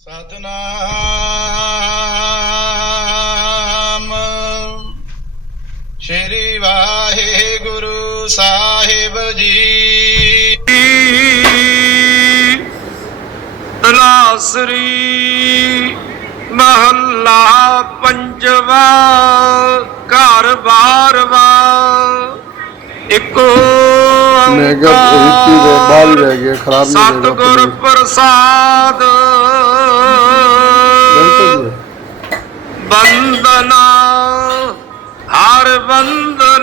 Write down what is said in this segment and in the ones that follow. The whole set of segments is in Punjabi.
ਸਤਨਾਮ। ਸ਼੍ਰੀ ਵਾਹਿਗੁਰੂ ਸਾਹਿਬ ਜੀ। ਤਲਾਸਰੀ ਮਹੱਲਾ ਪੰਜਵਾ ਘਰ ਬਾਰਵਾ। ਇੱਕੋ ਮੈਂ ਕਿਹਾ ਦੇ ਰਹਿ ਖਰਾਬ ਨਹੀਂ ਸਤਿਗੁਰ ਪ੍ਰਸਾਦ।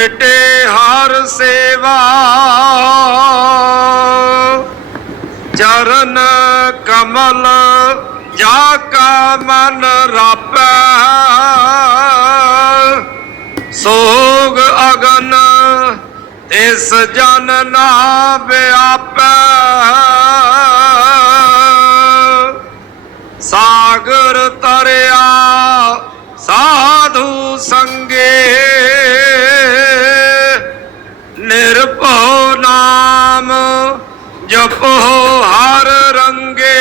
ਮਿਟੇ ਹਰ ਸੇਵਾ। ਚਰਨ ਕਮਲ ਜਾ ਕਾ ਮਨ ਰਾਪੈ। ਸੋਗ ਅਗਨ ਤਿਸ ਜਨ ਨਾ ਵਿਆਪੈ। ਸਾਗਰ ਤਰਿਆ ਜਪੋ ਹਰ ਰੰਗੇ।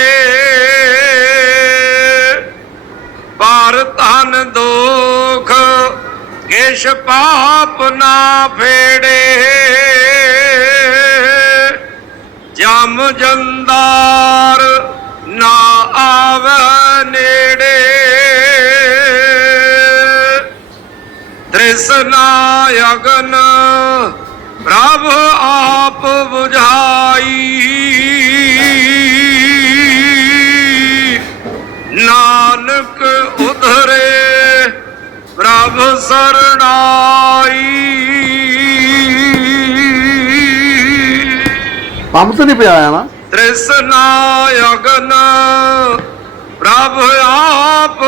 ਪਰ ਧਨ ਦੁਖ ਕਿਛ ਪਾਪ ਨਾ ਫੇੜੇ। ਜਮ ਜੰਦਾਰ ਨਾ ਆਵੇ ਨੇੜੇ। ਤ੍ਰਿਸ਼ਨਾ ਅਗਨ ਪ੍ਰਭ ਆਪ 부ਝਾਈ ਨਾਨਕ ਉਧਰੇ ਪ੍ਰਭ ਸਰਣਾਈ। ਪੰਪ ਤੇ ਨਹੀਂ ਪਿਆ ਆਇਆ ਨਾ? ਤ੍ਰਿਸ਼ਨਾ ਅਗਨ ਪ੍ਰਭ ਆਪ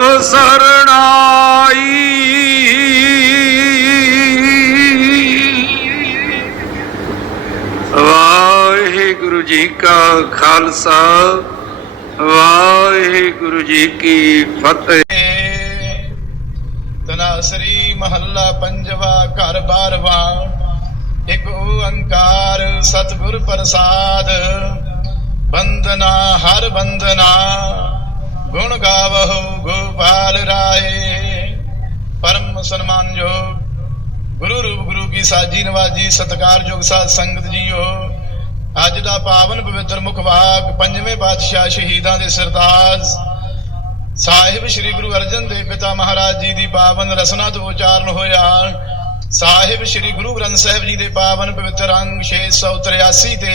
ਪ੍ਰਭ ਸਰਣਾਈ ਵਾਹਿਗੁਰੂ ਜੀ ਕਾ ਖਾਲਸਾ, ਵਾਹਿਗੁਰੂ ਜੀ ਕੀ ਫਤਿਹ। ਤਨਾਸਰੀ ਮਹੱਲਾ ਪੰਜਵਾ, ਘਰ ਬਾਰਵਾ। ਇੱਕ ਓੰਕਾਰ ਸਤਿਗੁਰ ਪ੍ਰਸਾਦ। ਬੰਦਨਾ ਹਰ ਬੰਦਨਾ ਗੁਣ ਗਾਵਹੁ, ਗੋਪਾਲ ਰਾਏ। ਪਰਮ ਸਨਮਾਨਯੋਗ ਗੁਰੂ ਰੂਪ, ਗੁਰੂ ਕੀ ਸਾਜੀ ਨਵਾਜੀ ਸਤਿਕਾਰਯੋਗ ਸਾਧ ਸੰਗਤ ਜੀਓ। ਅੱਜ ਦਾ ਪਾਵਨ ਪਵਿੱਤਰ ਮੁਖਵਾਕ ਪੰਜਵੇਂ ਪਾਤਸ਼ਾਹ ਸ਼ਹੀਦਾਂ ਦੇ ਸਰਤਾਜ। ਸਾਹਿਬ ਸ੍ਰੀ ਗੁਰੂ ਅਰਜਨ ਦੇਵ ਪਿਤਾ ਮਹਾਰਾਜ ਜੀ ਦੀ ਪਾਵਨ ਰਸਨਾ ਤੋਂ ਉਚਾਰਨ ਹੋਇਆ। ਸਾਹਿਬ ਸ੍ਰੀ ਗੁਰੂ ਗ੍ਰੰਥ ਸਾਹਿਬ ਜੀ ਦੇ ਪਾਵਨ ਪਵਿੱਤਰ ਅੰਗ 683 ਤੇ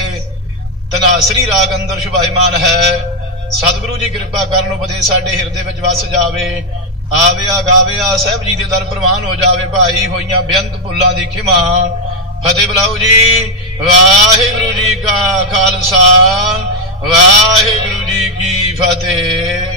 ਤਨਾਸਰੀ ਰਾਗ ਅੰਦਰ ਸ਼ੁਭਾਇਮਾਨ ਹੈ। ਸਤਿਗੁਰੂ ਜੀ ਕਿਰਪਾ ਕਰਨ ਉਪਦੇ ਸਾਡੇ ਹਿਰਦੇ ਵਿੱਚ ਵਸ ਜਾਵੇ। ਆਵਿਆ ਗਾਵਿਆ ਸਾਹਿਬ ਜੀ ਦੇ ਦਰ ਪ੍ਰਵਾਨ ਹੋ ਜਾਵੇ ਭਾਈ, ਹੋਈਆਂ ਬੇਅੰਤ ਭੁੱਲਾਂ ਦੀ ਖਿਮਾ। ਫਤਿਹ ਬੁਲਾਓ ਜੀ। ਵਾਹਿਗੁਰੂ ਜੀ ਕਾ ਖਾਲਸਾ। ਵਾਹਿਗੁਰੂ ਜੀ ਕੀ ਫਤਿਹ।